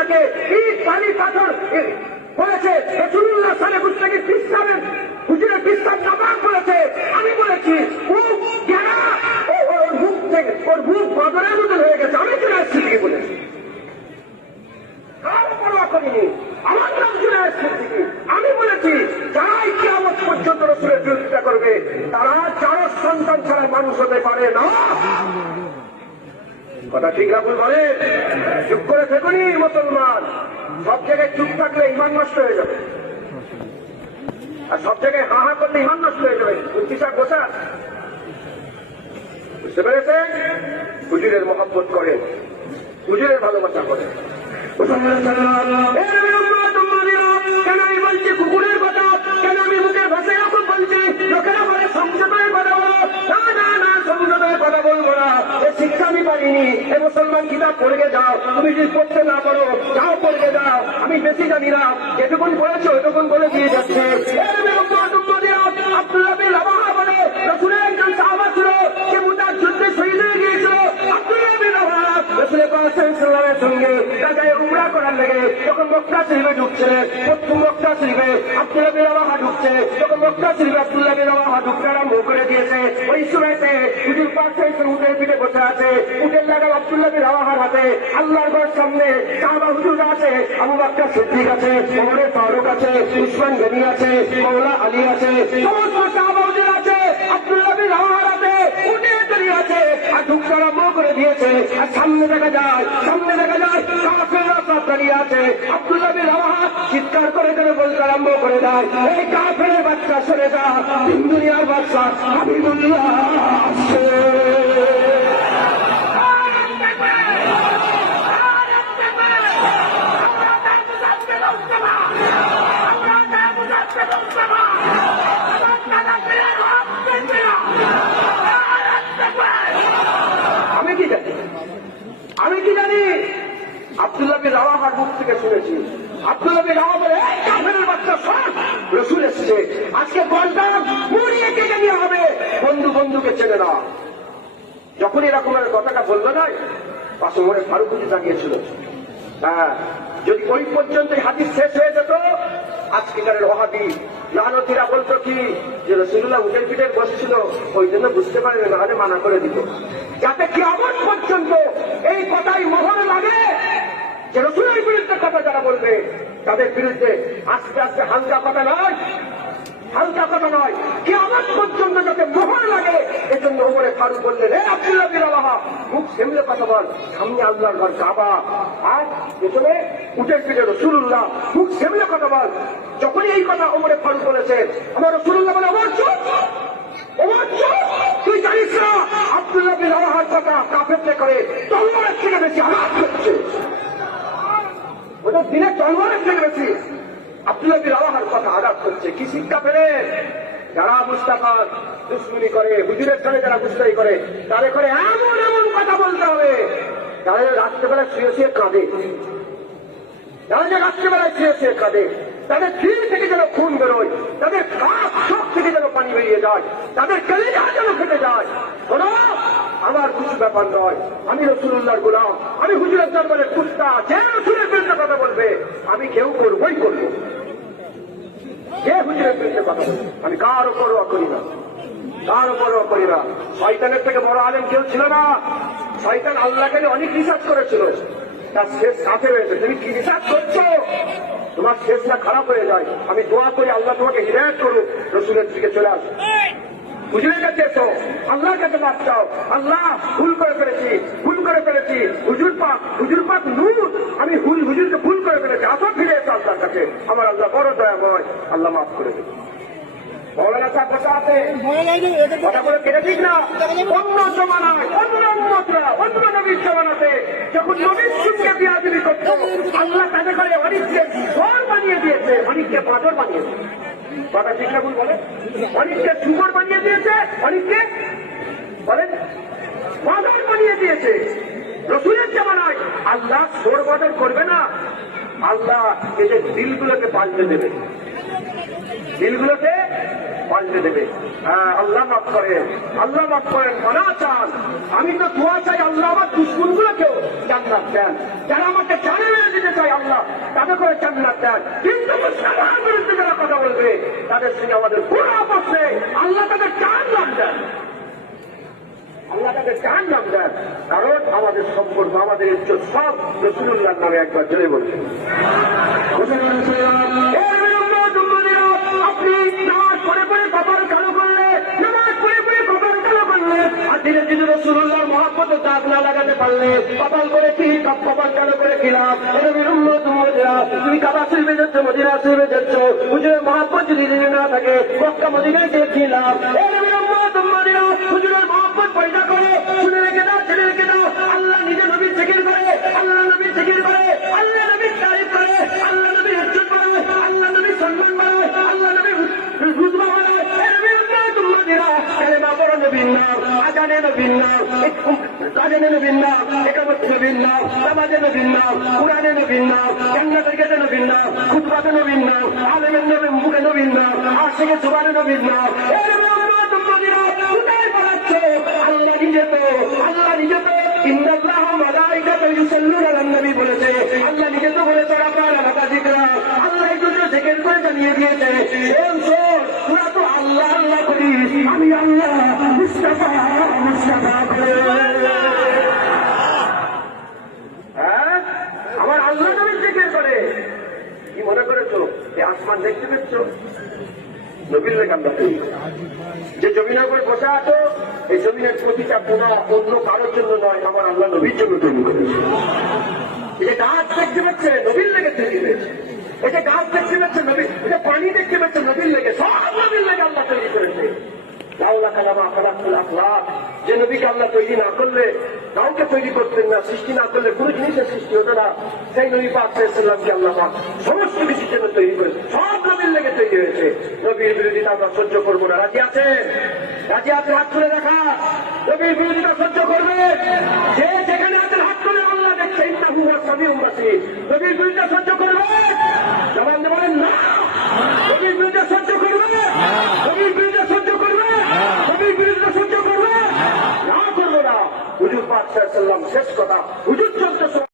রাসূলুল্লাহকে ইট বালি পাথর বলেছে, রাসূলুল্লাহ সাল্লাল্লাহু আলাইহি ওয়াসাল্লাম খ্রিস্টানের হুজুরের খ্রিস্টান নামাজ বলেছে। আমি বলেছি মুখ গেরা ওর মুখ থেকে ওর মুখ বদরের মতো হয়ে গেছে। আমি চলে আসছি থেকে বলেছি, কারো পরোয়া করিনি। আমার নাম চলে আসছে থেকে আমি বলেছি, যারাই কিয়ামত পর্যন্ত রাসূলের বিরোধিতা করবে তারা চার সন্তান ছাড়া মানুষ হতে পারে না। কথা ঠিক না ভুল বলে? চুপ করে থেকুনি মুসলমান। সব জায়গায় চুপ থাকলে ইমান নষ্ট হয়ে যাবে, আর সব জায়গায় হা হা করলে ইমান নষ্ট হয়ে যাবে। উত্তিসার বসা বুঝতে পেরেছেন? হুজুরের মহব্বত করে, হুজুরের ভালোবাসা করে। কেন আমি বলছি কুকুরের কথা? কেন আমি মুখের ভাষায় এখন বলছি? লোকেরা বলে সংসদের কথা বলো। না না না, সংসদের কথা বলবো না। এই শিক্ষা আমি পাইনি। এ মুসলমান কিতাব পড়ে যাও, তুমি যদি পড়তে না পারো যাও পড়ে যাও, আমি বেশি জানি না। যেটুকুন বলেছো এটুকুন বলে দিয়ে যাচ্ছে। আব্দুল্লাহ বিন রাওয়াহা বলে রাসূলের একজন সাহাবা ছিল, সে মুতার যুদ্ধে শহীদ হয়ে গিয়েছিল। আব্দুল্লাহ বিন রাওয়াহা রাসূলের সাল্লাল্লাহু আলাইহি সঙ্গে ঢাকায় উমরা করার লেগে যখন মক্কা শরীফে ঢুকছিলেন, প্রথম মক্কা শরীফে আব্দুল্লাহ বিন রাওয়াহা ঢুকছে, যখন মক্কা শরীফে আব্দুল্লাহ বিন রাওয়াহা ঢুকতে আরম্ভ করে দিয়েছে, ওই সময়তে হুজুর পাক সাল্লাল্লাহু উটের পিঠে বসে আছে, উটের লাগাম আব্দুল্লাহ বিন রাওয়াহার হাতে, আল্লাহর ঘর সামনে সাহাবা হুজুর আছে, আবু বকর সিদ্দিক আছে, ওমর ফারুক আছে, উসমান গনি আছে, মাওলা আলী আছে, সমস্ত সাহাবা হুজুর আছে, আব্দুল্লাহ বিন রাওয়াহার হাতে উটে দাঁড়িয়ে আছে, আর ঢুকতে আরম্ভ করে দিয়েছে। আর সামনে দেখা যায় কাফেররা সব দাঁড়িয়ে আছে। আব্দুল্লাহ বিন রাওয়াহা চিৎকার করে করে বলতে আরম্ভ করে দেয়, এই কাফেরের বাচ্চা সরে যা, তিন দুনিয়ার বাচ্চা হাবিবুল্লাহ আসছে। আমি কি জানি? আব্দুল্লাহ বিন রাওয়াহার মুখ থেকে শুনেছি। আব্দুল্লাহ বিন রাওয়াহা বলে, এই কাফেরের বাচ্চা সব রাসূল এসেছে, আজকে গর্দান মুড়িয়ে কেটে নেওয়া হবে। বন্ধু বন্ধুকে চেনে না। যখন এরকম কথাটা বললো না, পাশে ওমর ফারুক হুজুর দাঁড়িয়েছিল। হ্যাঁ, যদি ওই পর্যন্ত হাদিস শেষ হয়ে যেত, আজকেকারের ওয়াহাবি লানতীরা বলতো কি যে রাসূলুল্লাহ উটের পিঠে বসেছিল, ওই জন্য বুঝতে পারেন, নাহলে মানা করে দিত। যাতে কিয়ামত পর্যন্ত এই কথাই মোহর লাগে যে রাসূলের বিরুদ্ধে কথা যারা বলবে তাদের বিরুদ্ধে আস্তে আস্তে হালকা কথা নয়, হালকা কথা নয়, কিয়ামত পর্যন্ত যাতে মোহর লাগে। এজন্য ওমর ফারুক বললেন, হে আব্দুল্লাহ বিন রাওয়াহা, মুখ সামলে কথা বল, সামনে আল্লাহর ঘর কাবা আর পেছনে উটের পিঠে রাসূলুল্লাহ, মুখ সামলে কথা বল। যখনই এই কথা ওমর ফারুক বলেছে, আমার রাসূলুল্লাহ বলে, ওমর চুপ, ওমর চুপ, তুই জানিস না আব্দুল্লাহ বিন রাওয়াহার কথা কাফেরদের করে তলোয়ারের থেকে বেশি আঘাত করছে। ওদের দিনে তলোয়ারের থেকে বেশি আব্দুল্লাহ বিন রাওয়াহার কথা আঘাত করছে। কি শিক্ষা পেলেন? যারা মুস্তাফার দুশ্মনী করে, হুজুরের সাথে যারা গুস্তাখি করে, তাদের করে এমন এমন কথা বলতে হবে, যারা রাত্রেবেলায় শুয়ে শুয়ে কাঁদে, যারা যে রাত্রেবেলায় শুয়ে শুয়ে কাঁদে, তাদের দিল থেকে যেন খুন বেরোয়, তাদের কাপ চোখ থেকে যেন পানি বেরিয়ে যায়, তাদের কলিজা যেন ফেটে যায়। শোনো, আমার কিছু ব্যাপার নয়, আমি রাসূলুল্লাহর গোলাম, আমি হুজুরের দরবারে কুস্তা, যে রাসূলের বিরুদ্ধে কথা বলবে আমি কেউ করবই করবো। যে হুজুরের বিরুদ্ধে কথা বলবে আমি কারো পরোয়া করি না, কারো পরোয়া করি না। শয়তানের থেকে বড় আলেম কেউ ছিল না। শয়তান আল্লাহকে অনেক রিসার্চ করেছিল, তার শেষ কাছে হয়েছে। তুমি কি রিসার্চ করছো? তোমার শেষটা খারাপ হয়ে যায়। আমি দোয়া করি আল্লাহ তোমাকে হিদায়াত করুক, রাসূলের দিকে চলে আসো, হুজুরের কাছে এসো, আল্লাহর কাছে মাপ চাও। আল্লাহ ভুল করে ফেলেছি, ভুল করে ফেলেছি, হুজুর পাক নূর, আমি হুজুরকে ভুল করে ফেলেছি, আসো ফিরে এসো আল্লাহর কাছে। আমার আল্লাহ বড় দয়াময়, আল্লাহ মাফ করে দেবে। মৌলানা সাহেব বসা আছে, কথা বলে কেটে দিক না। অন্য জমানায়, অন্য উম্মতরা, অন্য নবীর জমানাতে যখন নবীর সঙ্গে বিয়াদবি করত, আল্লাহ তাদের করে অনেককে ঝড় বানিয়ে দিয়েছে, অনেককে বাদর বানিয়ে দিয়েছে। কথা ঠিক না ভুল বলে? অনেককে শুকর বানিয়ে দিয়েছে, অনেককে বলেন বাদর বানিয়ে দিয়েছে। রাসূলের জামানায় আল্লাহ সোর বাদর করবে না, আল্লাহ এদের দিলগুলোকে পাল্টে দেবে, দিলগুলোকে পাল্টে দেবে। আল্লাহ মাফ করেন, আল্লাহ মাফ করেন, মানা চান। আমি তো দোয়া চাই আল্লাহ আমার দুশ্মনগুলোকেও জান্নাত দেন, যারা আমাকে জানে মেরে দিতে চায় করে জান্নাত দেন, কিন্তু মুসলমানের বিরুদ্ধে যারা কথা বলবে তাদের সঙ্গে আমাদের পুরো আপোষ নেই। আল্লাহ তাদের জাহান্নাম দেন, আল্লাহ তাদের জাহান্নাম দেন। কারণ আমাদের সম্পর্ক, আমাদের ইজ্জত সব রাসূলুল্লাহর নামে একবার জেনে বলছে। আপনি নামাজ পড়ে পড়ে কপাল কালো করলে, নামাজ পড়ে পড়ে কপাল কালো করলে, আর দিনে দিনে রাসূলুল্লাহর মহব্বতে দাগ না লাগাতে পারলে কপাল করে কি, কপাল কালো করে খিলাম। তুমি কাবা শরীফে যাচ্ছ, মদিনা শরীফে যাচ্ছ, হুজুরের মহব্বত যদি দিনে না থাকে মক্কা মদিনায় গিয়ে খিলাম। হুজুরের মহব্বত পয়দা করে, শুনে রেখে দাও, ছেড়ে রেখে দাও। আল্লাহ নিজে নবীর জিকির করে, আল্লাহ নবীর জিকির করে, আল্লাহ নবীর তারিফ করে, আল্লাহ নবীর ইজ্জত বাড়ায়, আল্লাহ নবীর সম্মান বাড়ায়, আল্লাহ নবীর রুতবা বাড়ায়। কালেমা পড়ো নবীর নাম, আজানে নবীর নাম, আজানে নবীর নাম, একামত নবীর নাম, নামাজে নবীর নাম, কুরআনে নবীর নাম, জান্নাতের গেটে নবীর নাম, খুতবাতে নবীর নাম, আলেমের নবীর মুখে নবীর নাম, আশিকের জুবানে নবীর নাম। আল্লাহ নিজে তো, আল্লাহ নিজে তো ইন্নাল্লাহ মালাইকাতু ইউসাল্লুনা আলান নবী বলেছে। আল্লাহ নিজে তো বলেছে আপনার আলাদা জিকরা, আল্লাহ এই দুটো জিকির করে জানিয়ে দিয়েছে। শোন তোরা তো আল্লাহ আল্লাহ করিস, আমি আল্লাহ মুস্তাফা মুস্তাফা করে। হ্যাঁ, আমার আল্লাহ নবীর জিকির করে। কি মনে করেছো এই আসমান দেখতে পেয়েছ? নবীর লেখা যে জমিনের উপর বসে আছো, এই জমিনের প্রতিটা কোনা অন্য কারোর জন্য নয়, আমার আল্লাহ নবীর জন্য তৈরি করেছে। এই যে গাছ দেখতে পাচ্ছে নবীর লেগে তৈরি হয়েছে, এই যে গাছ দেখতে পাচ্ছে নবী, এই যে পানি দেখতে পাচ্ছে নবীর লেগে, সব নবীর লেগে আল্লাহ তৈরি করেছে। যে নবীকে আল্লাহ তৈরি না করলে কাউকে তৈরি করতেন না, সৃষ্টি না করলে কোন জিনিসের সৃষ্টি হতো না। সেই নবী পাক সাল্লাল্লাহু আল্লাহ পাক সমস্ত কিছুর জন্য তৈরি করেছে, সব নবীর লেগে তৈরি হয়েছে। নবীর বিরোধিতা আমরা সহ্য করবো না। রাজি আছেন? রাজি আছেন? হাত তুলে দেখা। নবীর বিরোধিতা সহ্য করবে যে যেখানে আছেন, হাত তুলে। আল্লাহ দেখছে ইন্নাহু সামিউন বাসীর। নবীর বিরোধিতা সহ্য করবে? জবান দিয়ে বলেন না। নবীর বিরোধিতা সহ্য করবে? নবীর বিরোধিতা সহ্য করবে? নবীর বিরোধিতা সহ্য করবে? না করবো না। হুজুর পাক সাল্লাল্লাহু আলাইহি ওয়াসাল্লাম শেষ কথা